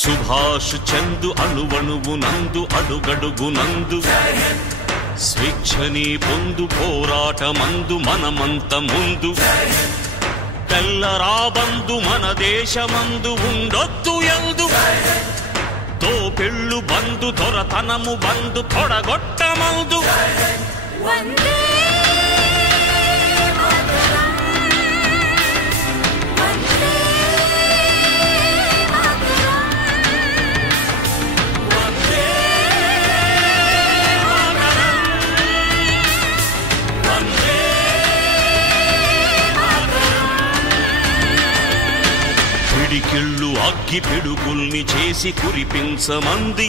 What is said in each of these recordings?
సుభాష్ చందు అణువణువు నందు అడుగడుగు నందు స్వేచ్ఛని పొందు పోరాటమందు మనమంత ముందు తెల్లరాబందు మన దేశమందు ఉండొద్దు ఎందు తోపెళ్ళు బందు దొరతనము బందు తొడగొట్టమందు పిడికిళ్ళు అగ్గి పిడుగుల్ని చేసి కురిపించమంది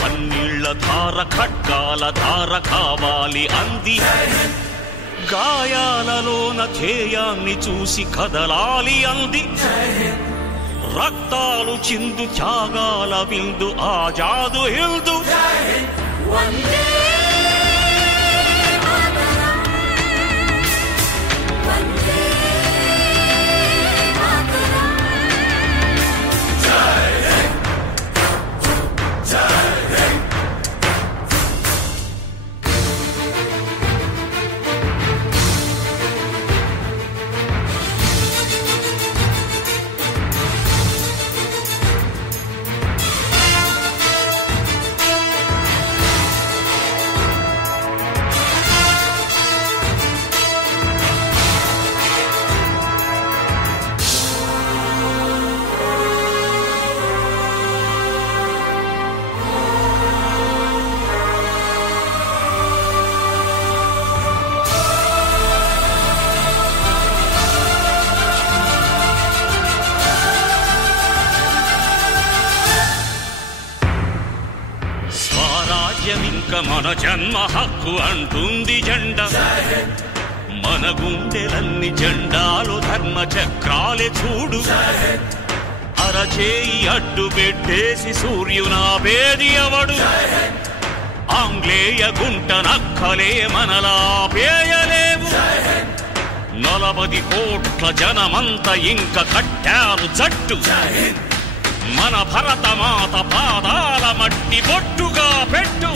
కన్నీళ్ల ధార ఖడ్గాల ధార కావాలి అంది గాయాలలోన ధ్యేయాన్ని చూసి కదలాలి అంది రక్తాలు చిందు త్యాగాల విందు ఆజాదు హిందు ఇంక మన జన్మ హక్కు అంటుంది జెండా మన గుండెలన్ని జెండాలు ధర్మ చక్రాలే చూడు అరచేయి అడ్డు పెట్టేసి సూర్యునాపేది ఎవడు ఆంగ్లేయ గుంట నక్కలే మనలా పేయలేవు 40 కోట్ల జనమంత ఇంక కట్టారు జట్టు మన భరతమాత పాదాల మట్టి బొట్టుగా పెట్టు.